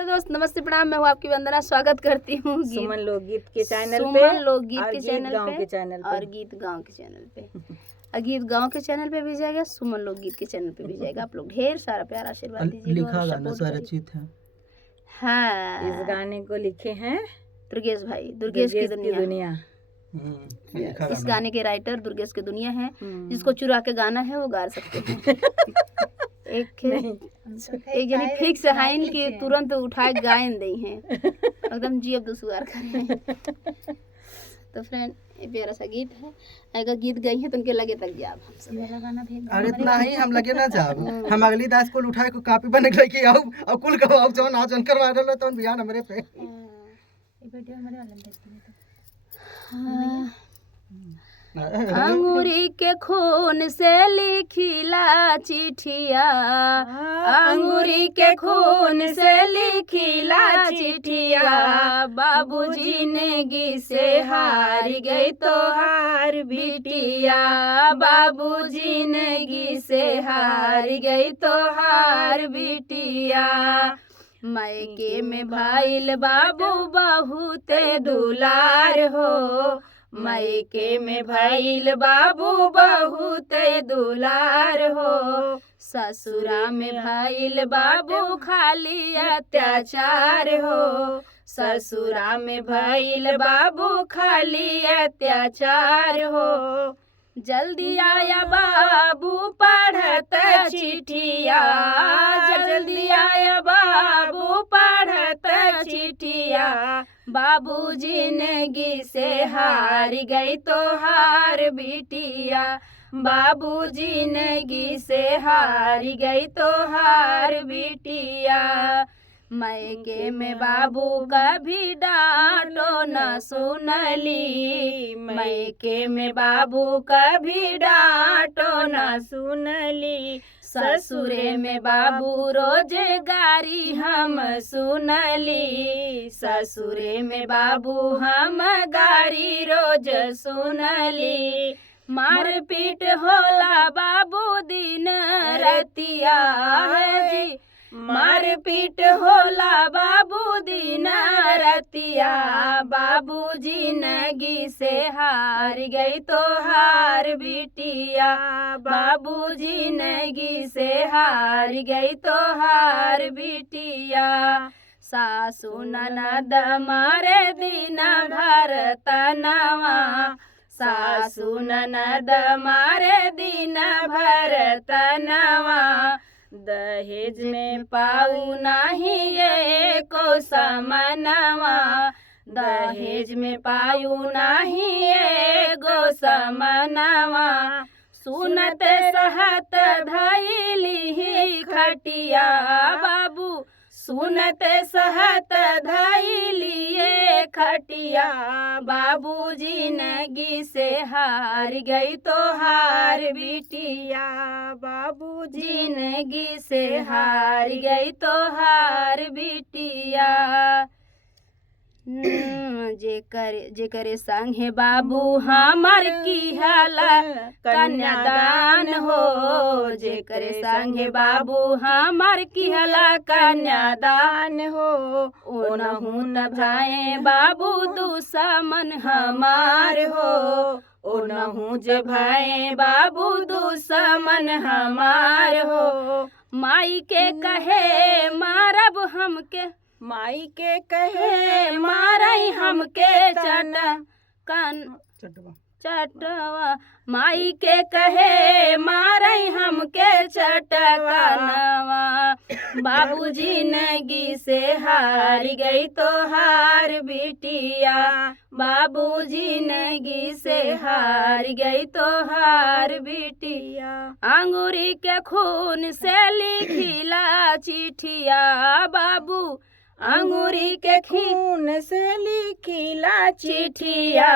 हेलो दोस्त, नमस्ते, प्रणाम। मैं हूँ आपकी वंदना। स्वागत करती हूँ सुमन लोकगीत के चैनल पे, सुमन लोकगीत और के गीत चैनल गाँव पे के चैनल पे और गीत गाँव के चैनल पे। और गीत गाँव के चैनल पे भी जाएगा, सुमन लोकगीत के चैनल पे भी जाएगा। आप लोग ढेर सारा प्यार आशीर्वाद दीजिएगा लिखा और गाना सपोर्ट स्वरचित है। हाँ, इस गाने को लिखे हैं दुर्गेश भाई, दुर्गेश की दुनिया। लिखा इस गाना गाने के राइटर दुर्गेश की दुनिया है। जिसको चुरा के गाना है वो गा सकते हैं। एक यानी फिक्स है इनकी, तुरंत उठाए गायन दी हैं, एकदम जी अब दुसुआर करें। तो फ्रेंड, ये प्यारा सा गीत है। अगर गीत गई है तो उनके लगे तक जाब गाना भेज। अरे इतना ही हम लगे ना जाब हम अगली दास को उठाए को कॉपी बने के लेके आऊ और कुल गवाओ जो ना जन करवा रहलो तो बियान हमरे पे ये वीडियो हमारे वाले में भेज दिए तो। अंगूरी के खून से लिखिला चिठिया, अंगूरी के खून से लिखिला चिठिया, बाबू जिंदगी से हार गई तो हार बिटिया, बाबू जिंदगी से हार गई तो हार बिटिया। मायके में भाईल बाबू बहुते दुलार हो, मायके में भइल बाबू बहुत दुलार हो, ससुरा में भइल बाबू खाली अत्याचार हो, ससुरा में भइल बाबू खाली अत्याचार हो। जल्दी आया बाबू पढ़त चिठिया, जल्दी आया बाबू पढ़त चिठिया, बाबू जिंदगी से हार गई तो हार बिटिया, बाबू जिंदगी से हार गई तो हार बिटिया। मायके में बाबू कभी डांटो न सुनली, मायके में बाबू कभी डांटो न सुनली, ससुरे में बाबू रोजगारी हम सुनली, ससुरे में बाबू हम गारी रोज सुनली। मार पीट होला बाबू दिन रतिया जी, मार पीट होला बाबू दिन रतिया, बाबू जिंदगी से हार गई तो हार बिटिया, बाबू जिंदगी से हार गई तो हार बिटिया। सासू ननद मारे दिन भर तनवा, सासू ननद मारे दिन भर तनवा, दहेज में पाऊ नहीं एको समनवा, दहेज में पाऊ नहीं एगो समनवा, सुनत सहत धैली खटिया बाबू, सुनत सहत धैलिए खटिया, बाबू जिंदगी से हार गई तो हार बिटिया, बाबू जिंदगी से हार गई तो हार बिटिया। जेकरे संगे बाबू हमार की हाला कन्यादान हो, जेकरे संगे बाबू हमार की हाला कन्यादान हो, ओनहु न भाए बाबू दुश्मन हमार हो, ओनहु जे भाए बाबू दुश्मन हमार हो। माई के कहे मारब हमके, माई के कहे मारई हमके चटवा, माई के कहे मारई हमके चटकनवा, बाबू जिंदगी से हार गई तो हार बिटिया, बाबू जिंदगी से हार गई तो हार बिटिया। अंगूरी के खून से लिखिला चिठिया बाबू, अंगूरी के खून से लिखिला चिठिया,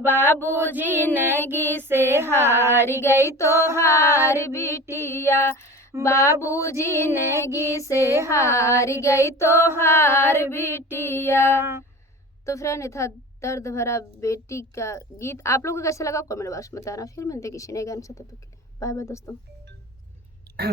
बाबू जिंदगी से हार गई तो हार बिटिया, बाबू जिंदगी से हार गई तो हार बिटिया। तो फ्रेंड, ये था दर्द भरा बेटी का गीत। आप लोगों को कैसा लगा कमेंट बॉक्स में बताना। फिर मिलते किसी नए गाने से, तब तक के लिए बाय बाय दोस्तों।